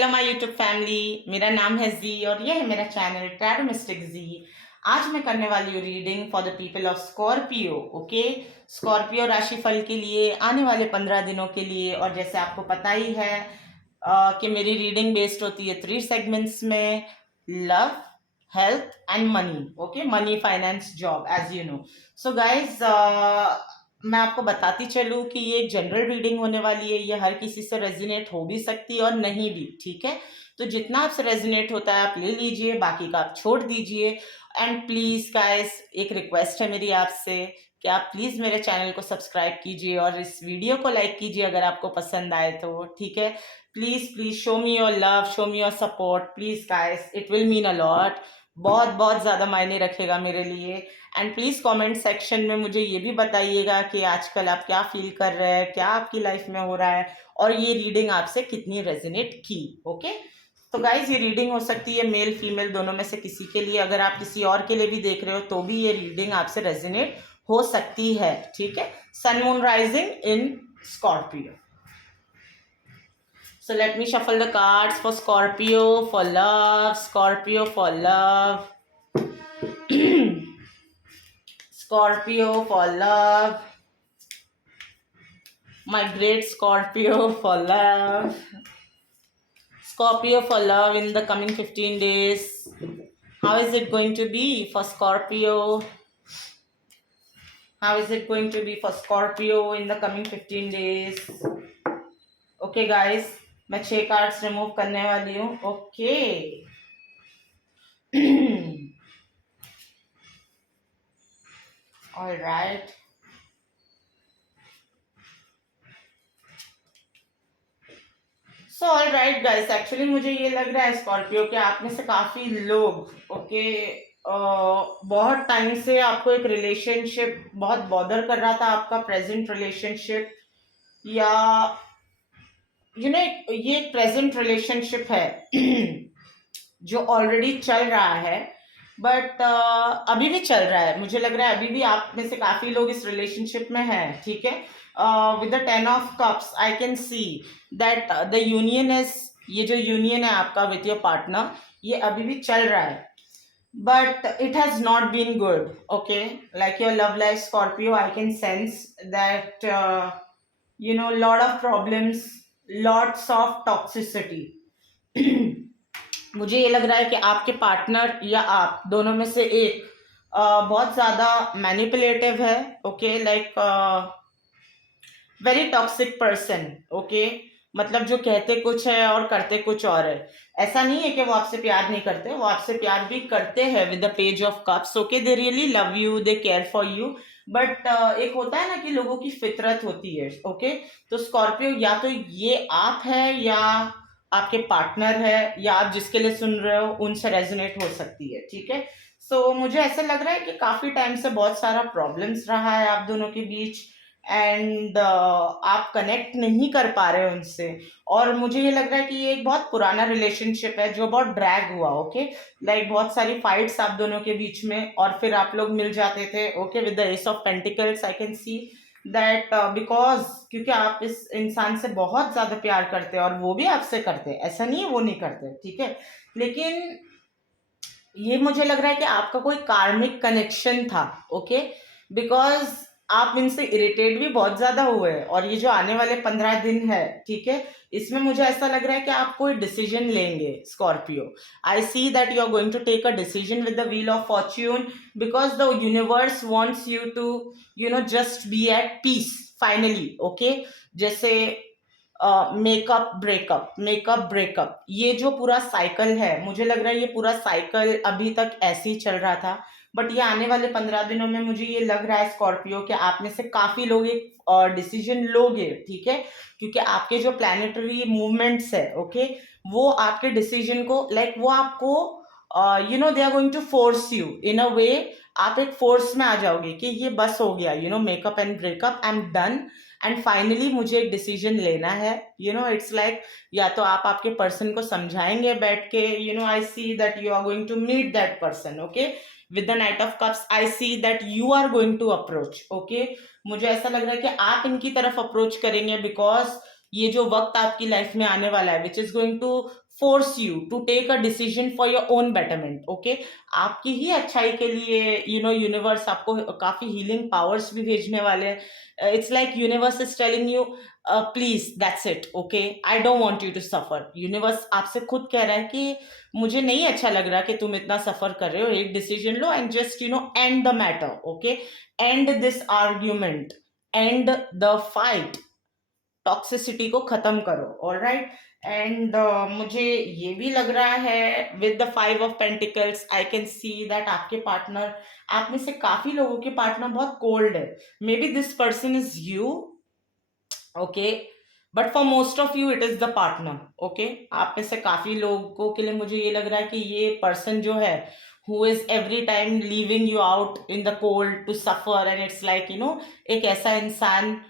Hello my YouTube family. मेरा नाम है जी और ये है मेरा चैनल टैरो मिस्टिक जी। आज मैं करने वाली हूँ reading for the people of Scorpio. Okay, Scorpio राशिफल के लिए आने वाले 15 दिनों के लिए। और जैसे आपको पता ही है कि मेरी रीडिंग बेस्ड होती है 3 सेगमेंट्स में: love, health and money. Okay, money, finance, job, as you know. So guys, मैं आपको बताती चलूँ कि ये एक जनरल रीडिंग होने वाली है। ये हर किसी से रेजिनेट हो भी सकती है और नहीं भी, ठीक है। तो जितना आपसे रेजिनेट होता है आप ले लीजिए, बाकी का आप छोड़ दीजिए। एंड प्लीज गाइस, एक रिक्वेस्ट है मेरी आपसे कि आप प्लीज मेरे चैनल को सब्सक्राइब कीजिए और इस वीडियो को लाइक कीजिए अगर आपको पसंद आए तो, ठीक है। Please please show me your love, show me your support, please guys, it will mean a lot. बहुत बहुत ज्यादा मायने रखेगा मेरे लिए। एंड प्लीज कमेंट सेक्शन में मुझे ये भी बताइएगा कि आजकल आप क्या फील कर रहे हैं, क्या आपकी लाइफ में हो रहा है और ये रीडिंग आपसे कितनी रेजोनेट की। ओके, तो गाइज, ये रीडिंग हो सकती है मेल फीमेल दोनों में से किसी के लिए। अगर आप किसी और के लिए भी देख रहे हो तो भी ये रीडिंग आपसे रेजोनेट हो सकती है, ठीक है। Sun moon rising in Scorpio. So let me shuffle the cards for Scorpio for love, Scorpio for love. Scorpio for love, my great Scorpio for love. Scorpio for love in the coming 15 days. How is it going to be for Scorpio? How is it going to be for Scorpio in the coming 15 days? Okay guys, मैं 6 cards remove करने वाली हूँ। Okay all right. So all right guys, actually मुझे ये लग रहा है Scorpio के आप में से काफी लोग, ओके, बहुत टाइम से आपको एक रिलेशनशिप बहुत बॉदर कर रहा था, आपका प्रेजेंट रिलेशनशिप, या ये एक प्रेजेंट रिलेशनशिप है जो ऑलरेडी चल रहा है। बट अभी भी चल रहा है, मुझे लग रहा है अभी भी आप में से काफी लोग इस रिलेशनशिप में हैं, ठीक है। With the 10 of Cups I can see that the union is, ये जो यूनियन है आपका विथ योर पार्टनर, ये अभी भी चल रहा है। but it has not been good, okay, like your love life Scorpio, I can sense that lot of problems, lots of toxicity. मुझे ये लग रहा है कि आपके पार्टनर या आप दोनों में से एक बहुत ज़्यादा मैनिपुलेटिव है, okay, like very toxic person, okay. मतलब जो कहते कुछ है और करते कुछ और है। ऐसा नहीं है कि वो आपसे प्यार नहीं करते, वो आपसे प्यार भी करते हैं with the page of cups, okay, they really love you, they care for you. But एक होता है ना कि लोगों की फितरत होती है, ओके। तो स्कॉर्पियो, या तो ये आप है या आपके पार्टनर है या आप जिसके लिए सुन रहे हो उनसे रेजोनेट हो सकती है, ठीक है। सो मुझे ऐसा लग रहा है कि काफी टाइम से बहुत सारा प्रॉब्लम्स रहा है आप दोनों के बीच, एंड आप कनेक्ट नहीं कर पा रहे हो उनसे। और मुझे ये लग रहा है कि ये एक बहुत पुराना रिलेशनशिप है जो बहुत ड्रैग हुआ, ओके, लाइक बहुत सारी फाइट्स आप दोनों के बीच में और फिर आप लोग मिल जाते थे, okay, with the S of pentacles I can see that because, क्योंकि आप इस इंसान से बहुत ज्यादा प्यार करते हैं और वो भी आपसे करते हैं, ऐसा नहीं है वो नहीं करते, ठीक है। लेकिन ये मुझे लग रहा है कि आपका कोई कार्मिक कनेक्शन था, ओके, बिकॉज आप इनसे इरिटेट भी बहुत ज्यादा हुए हैं। और ये जो आने वाले 15 दिन है, ठीक है, इसमें मुझे ऐसा लग रहा है कि आप कोई डिसीजन लेंगे Scorpio. I see that you are going to take a decision with the wheel of fortune, because the universe wants you to just be at peace finally, okay. जैसे मेकअप ब्रेकअप, ये जो पूरा cycle है, मुझे लग रहा है ये पूरा साइकिल अभी तक ऐसे ही चल रहा था। बट ये आने वाले 15 दिनों में मुझे ये लग रहा है स्कॉर्पियो के आप में से काफी लोग एक डिसीजन लोगे, ठीक है, क्योंकि आपके जो प्लानिटरी मूवमेंट्स है, ओके, वो आपके डिसीजन को, लाइक वो आपको they are going to force you in a way. आप एक फोर्स में आ जाओगे कि ये बस हो गया, makeup and breakup, I am done, and finally मुझे एक डिसीजन लेना है। इट्स लाइक, या तो आप आपके पर्सन को समझाएंगे बैठ के, I see that you are going to meet that person, okay. With the knight of cups I see that you are going to approach, okay. मुझे ऐसा लग रहा है कि आप इनकी तरफ अप्रोच करेंगे बिकॉज ये जो वक्त आपकी लाइफ में आने वाला है, which is going to force you to take a decision for your own betterment, okay. आपकी ही अच्छाई के लिए यूनिवर्स आपको काफी हीलिंग पावर्स भी भेजने वाले हैं। It's like universe is telling you please that's it, okay, I don't want you to suffer. Universe आपसे खुद कह रहा है कि मुझे नहीं अच्छा लग रहा कि तुम इतना सफर कर रहे हो, एक decision low and just and the matter, okay, and this argument, and the fight, toxicity को खत्म करो, ऑलराइट। एंड मुझे ये भी लग रहा है with the 5 of Pentacles I can see that आपके पार्टनर, आप में से काफी लोगों के पार्टनर बहुत कोल्ड है। May be this person is you, okay, but for most of you it is the partner, okay. आप में से काफी लोगों के लिए मुझे ये लग रहा है कि ये पर्सन जो है who is every time leaving you out in the cold to suffer, and it's like एक ऐसा इंसान,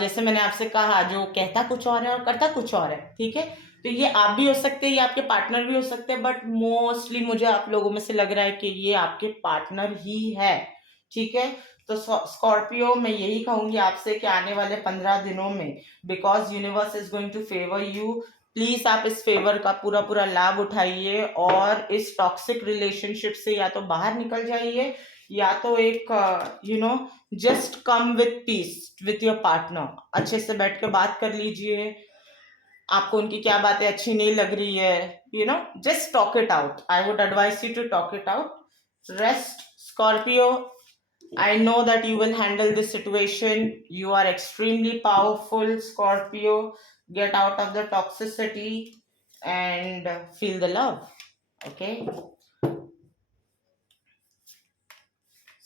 जैसे मैंने आपसे कहा, जो कहता कुछ और है और करता कुछ और है, ठीक है। तो ये आप भी हो सकते हैं, ये आपके पार्टनर भी हो सकते हैं, बट मोस्टली मुझे आप लोगों में से लग रहा है कि ये आपके पार्टनर ही है, ठीक है। तो स्कॉर्पियो, मैं यही कहूंगी आपसे कि आने वाले 15 दिनों में, because universe is going to favour you, please आप इस फेवर का पूरा पूरा लाभ उठाइए और इस टॉक्सिक रिलेशनशिप से या तो बाहर निकल जाइए, या तो एक just come with peace with your partner, अच्छे से बैठ के बात कर लीजिए। आपको उनकी क्या बातें अच्छी नहीं लग रही है, just talk it out, I would advise you to talk it out. Rest Scorpio, I know that you will handle this situation. You are extremely powerful, Scorpio. Get out of the toxicity and feel the love. Okay.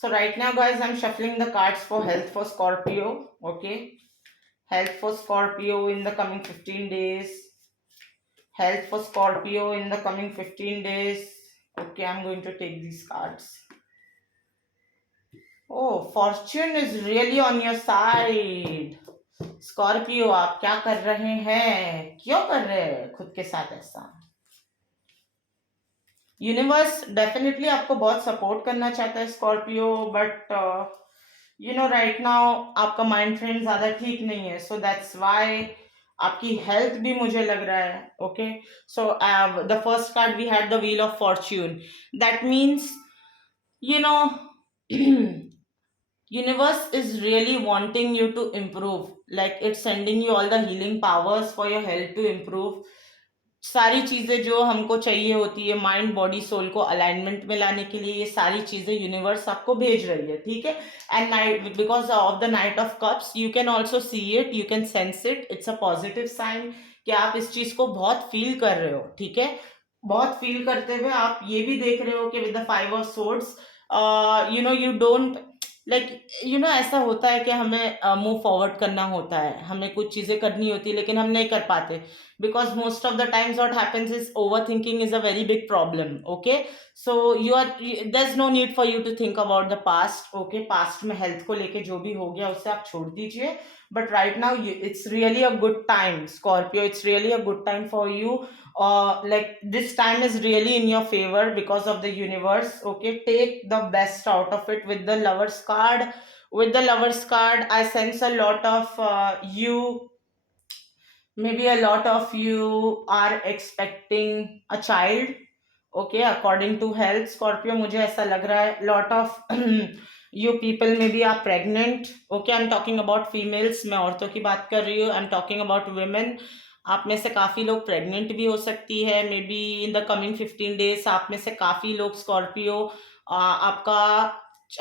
So right now, guys, I'm shuffling the cards for health for Scorpio. Okay. Health for Scorpio in the coming 15 days. Health for Scorpio in the coming 15 days. Okay, I'm going to take these cards. Oh, fortune is really on your side. Scorpio, आप क्या कर रहे हैं, क्यों कर रहे हैं खुद के साथ ऐसा? यूनिवर्स डेफिनेटली आपको बहुत सपोर्ट करना चाहता है स्कॉर्पियो, बट राइट नाउ आपका माइंड फ्रेम ज्यादा ठीक नहीं है, सो दैट्स व्हाई आपकी हेल्थ भी मुझे लग रहा है, okay. So the first card we had the wheel of fortune, that means universe is really wanting you to improve, like it's sending you all the healing powers for your health to improve। सारी चीजें जो हमको चाहिए होती है mind body soul को alignment में लाने के लिए, ये सारी चीजें यूनिवर्स आपको भेज रही है, ठीक है। And knight, because of the knight of cups, you can also see it, you can sense it, it's a positive sign कि आप इस चीज को बहुत फील कर रहे हो, ठीक है। बहुत फील करते हुए आप ये भी देख रहे हो कि with the 5 of Swords, you don't like ऐसा होता है कि हमें मूव फॉरवर्ड करना होता है, हमें कुछ चीजें करनी होती है लेकिन हम नहीं कर पाते, because most of the times what happens is overthinking is a very big problem, okay। So there's no need for you to think about the past, okay। past में health को लेके जो भी हो गया उसे आप छोड़ दीजिए, but right now it's really a good time, Scorpio, it's really a good time for you, like this time is really in your favor because of the universe, okay। take the best out of it with the Lovers card. With the Lovers card, I sense a lot of you, maybe a lot of you are expecting a child, okay, according to health, Scorpio, मुझे ऐसा लग रहा है lot of you people maybe are pregnant, okay। I'm talking about females, मैं औरतों की बात कर रही हूँ, I'm talking about women। आप में से काफी लोग प्रेग्नेंट भी हो सकती है, may be in the coming 15 days आप में से काफी लोग स्कॉर्पियो आपका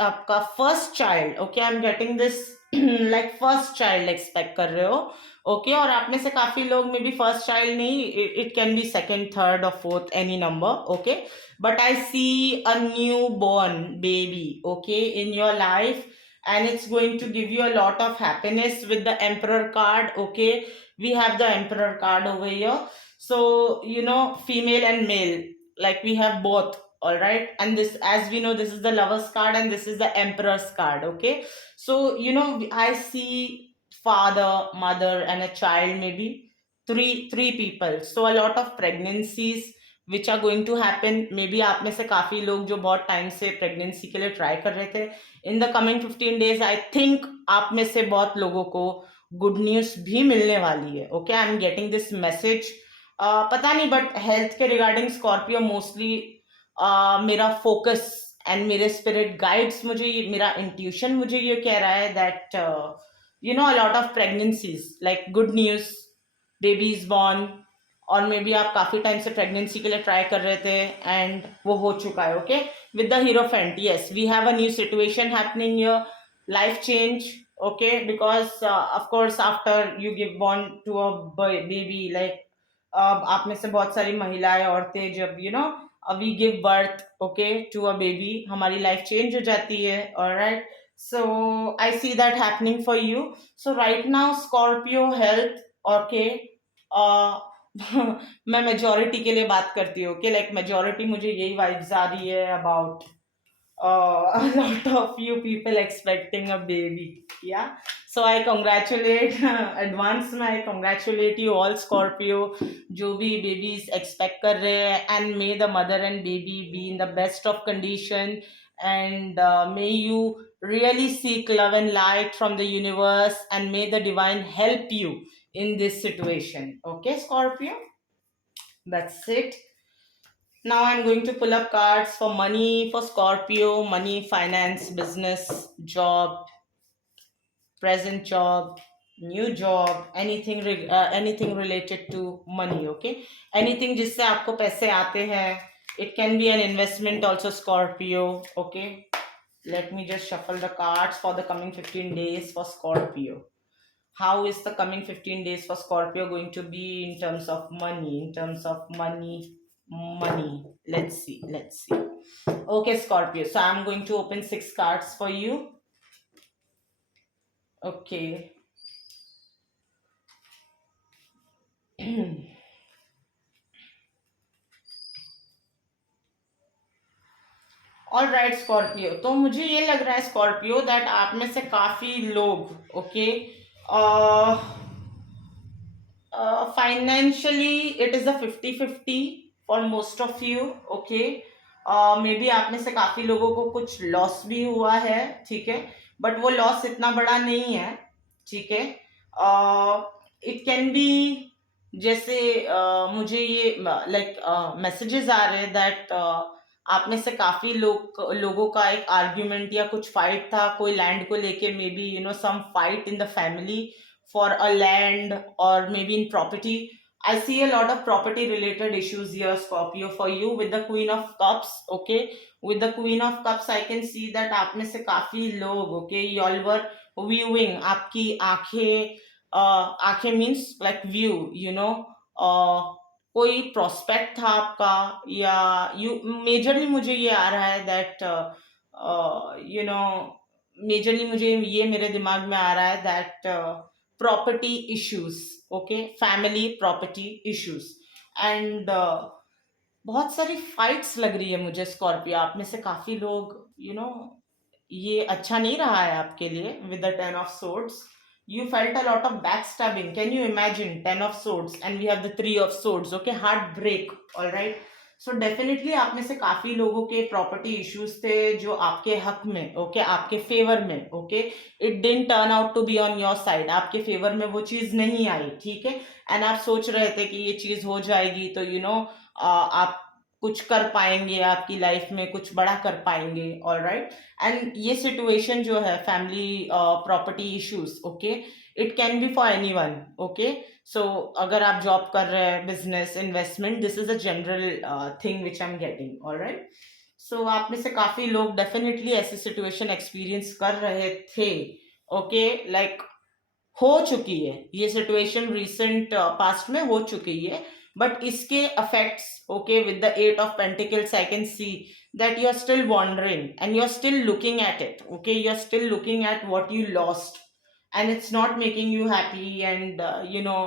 आपका first child, okay, I am getting this like first child expect कर रहे हो, ओके। और आप में से काफी लोग मे बी फर्स्ट चाइल्ड नहीं, it can be second, third और fourth, any number, okay. But I see a new born baby, okay, in your life, and it's going to give you a lot of happiness with the Emperor card, okay। we have the Emperor card over here, so female and male, like we have both, all right। and this, as we know, this is the Lovers card and this is the Emperor's card, okay। so I see father, mother and a child, maybe three people, so a lot of pregnancies which are going to happen, maybe आप में से काफी लोग जो बहुत time से pregnancy के लिए ट्राई कर रहे थे, in the coming 15 days I think आप में से बहुत लोगों को गुड न्यूज़ भी मिलने वाली है। Okay, I am getting this message. पता नहीं, बट हेल्थ के रिगार्डिंग स्कॉर्पियो मोस्टली मेरा फोकस एंड मेरे स्पिरिट गाइड्स मुझे ये, मेरा इंट्यूशन मुझे ये कह रहा है that you know a lot of pregnancies, like good news, baby is born, और मे बी आप काफ़ी टाइम से प्रेगनेंसी के लिए ट्राई कर रहे थे एंड वो हो चुका है। Okay, with the hierophant, yes, we have a new situation happening here, life change. Okay, because of course after you give born to a baby, like आप में से बहुत सारी महिलाएं, औरतें, जब you know we give birth okay to a baby, हमारी life change हो जाती है। Alright, so I see that happening for you. So right now Scorpio health, okay, मैं मेजोरिटी के लिए बात करती हूँ। ओके, लाइक मेजोरिटी मुझे यही वाइब्स आ रही है about a lot of you people expecting a baby. Yeah, so I congratulate advance में I congratulate you all Scorpio जो भी babies expect कर रहे हैं, and may the mother and baby be in the best of condition, and may you really seek love and light from the universe, and may the divine help you in this situation. Okay, Scorpio, that's it. Now I'm going to pull up cards for money for Scorpio, money, finance, business, job, present job, new job, anything related to money, okay? Anything जिससे आपको पैसे आते हैं. It can be an investment also, Scorpio, okay? Let me just shuffle the cards for the coming 15 days for Scorpio. How is the coming 15 days for Scorpio going to be in terms of money? In terms of money. Let's see. Okay, Scorpio. So I'm going to open 6 cards for you. Okay. All right Scorpio, तो मुझे ये लग रहा है Scorpio that आप में से काफी लोग okay financially it is a 50-50 for most of you. Okay, may be आप में से काफी लोगों को कुछ लॉस भी हुआ है, ठीक है, बट वो लॉस इतना बड़ा नहीं है, ठीक है। इट कैन बी जैसे मुझे ये लाइक मैसेजेस आ रहे हैं दैट आप में से काफी लोगों का एक आर्ग्यूमेंट या कुछ फाइट था कोई लैंड को लेके, maybe you know some fight in the family for a land or maybe in property. I see a lot of property related issues here, Scorpio, for you with the Queen of Cups. Okay, with the Queen of Cups I can see that आप में से काफी लोग okay y'all were viewing, आपकी आंखें means like view, you know, कोई prospect था आपका, या you majorly मुझे ये आ रहा है that you know मेजरली मुझे ये मेरे दिमाग में आ रहा है that property issues, okay, family property issues, and बहुत सारी फाइट्स लग रही है मुझे स्कॉर्पियो। आप में से काफी लोग यू नो ये अच्छा नहीं रहा है आपके लिए with the 10 of swords. You felt a lot of backstabbing. Can you imagine 10 of swords and we have the 3 of swords? Okay, heartbreak. All right. So definitely आप में से काफी लोगों के प्रॉपर्टी इश्यूज थे जो आपके हक में, ओके, आपके फेवर में, okay, it didn't turn out to be on your side, आपके फेवर में वो चीज नहीं आई, ठीक है, एंड आप सोच रहे थे कि ये चीज हो जाएगी तो यू नो आप कुछ कर पाएंगे, आपकी लाइफ में कुछ बड़ा कर पाएंगे। ऑलराइट, एंड ये सिचुएशन जो है family property issues, okay, it can be for anyone, okay. So अगर आप जॉब कर रहे हैं, business, investment, this is a general thing which I am getting. Alright, so आप में से काफी लोग डेफिनेटली ऐसी सिचुएशन एक्सपीरियंस कर रहे थे, ओके, लाइक हो चुकी है ये सिचुएशन, रिसेंट पास्ट में हो चुकी है, बट इसके affects, okay, with the 8 of pentacles I can see that you are still wondering and you are still looking at it, okay, you are still looking at what you lost and it's not making you happy, and you know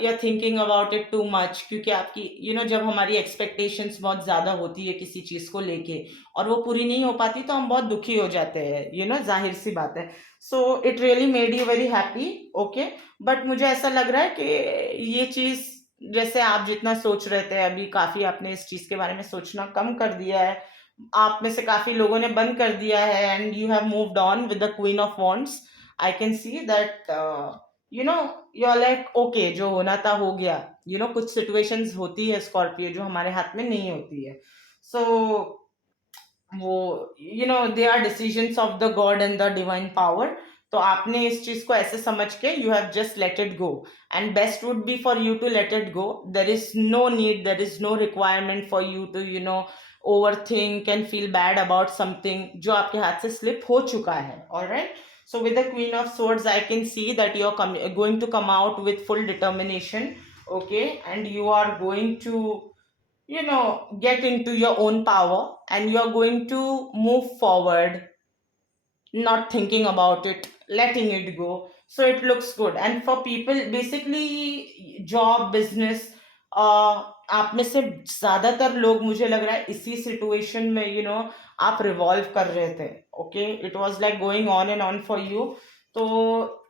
you're thinking about it too much, क्योंकि आपकी you know जब हमारी expectations बहुत ज़्यादा होती है किसी चीज़ को लेके और वो पूरी नहीं हो पाती तो हम बहुत दुखी हो जाते हैं, you know, जाहिर सी बात है। so it really made you very happy, okay, but मुझे ऐसा लग रहा है कि ये चीज़ जैसे आप जितना सोच रहे थे अभी काफी आपने इस चीज के बारे में सोचना कम कर दिया है, आप में से काफी लोगों ने बंद कर दिया है, and you have moved on with the queen of wands. I can see that you're like okay, जो होना था हो गया. कुछ situations होती है स्कॉर्पियो जो हमारे हाथ में नहीं होती है. So वो they are decisions of the god and the divine power. तो आपने इस चीज को ऐसे समझ के you have just let it go. And best would be for you to let it go. There is no need, there is no requirement for you to over think and feel bad about something जो आपके हाथ से slip हो चुका है. Alright. So with the Queen of Swords, I can see that you are going to come out with full determination, okay, and you are going to get into your own power, and you're going to move forward, not thinking about it, letting it go. So it looks good. And for people, basically job, business, आप में से ज्यादातर लोग मुझे लग रहा है इसी सिचुएशन में आप रिवॉल्व कर रहे थे. Okay, it was like going on and on for you. तो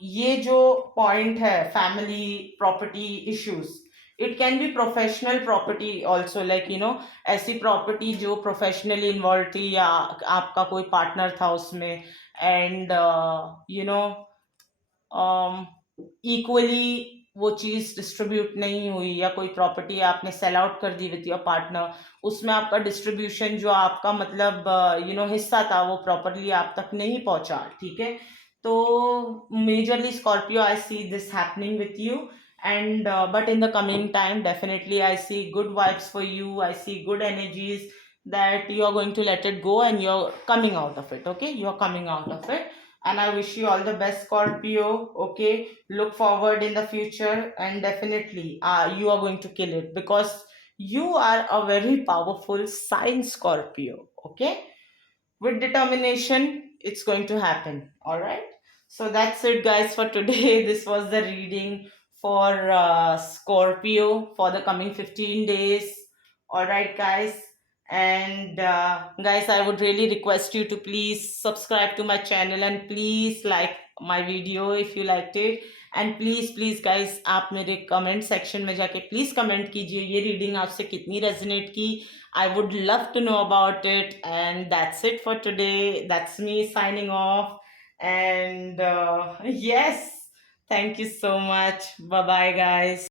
ये जो पॉइंट है, family property issues, it can be professional property also, like ऐसी प्रॉपर्टी जो प्रोफेशनली इन्वॉल्व थी या आपका कोई पार्टनर था उसमें, एंड इक्वली वो चीज डिस्ट्रीब्यूट नहीं हुई, या कोई प्रॉपर्टी आपने सेल आउट कर दी विथ योर पार्टनर, उसमें आपका डिस्ट्रीब्यूशन जो आपका मतलब हिस्सा था वो प्रॉपरली आप तक नहीं पहुंचा. ठीक है. तो majorly Scorpio, I see this happening with you. And but in the coming time, definitely I see good vibes for you, I see good energies, that you are going to let it go and you're coming out of it. Okay, you're coming out of it, and I wish you all the best, Scorpio. Okay, look forward in the future, and definitely you are going to kill it, because you are a very powerful sign, Scorpio. Okay, with determination it's going to happen. All right. So that's it, guys, for today. This was the reading for Scorpio for the coming 15 days. All right, guys. And guys, I would really request you to please subscribe to my channel, and please like my video if you liked it. And please guys, आप मेरे comment section में जाके please comment कीजिए ये reading आपसे कितनी resonate की. I would love to know about it. And that's it for today. That's me signing off. And yes, thank you so much. Bye bye, guys.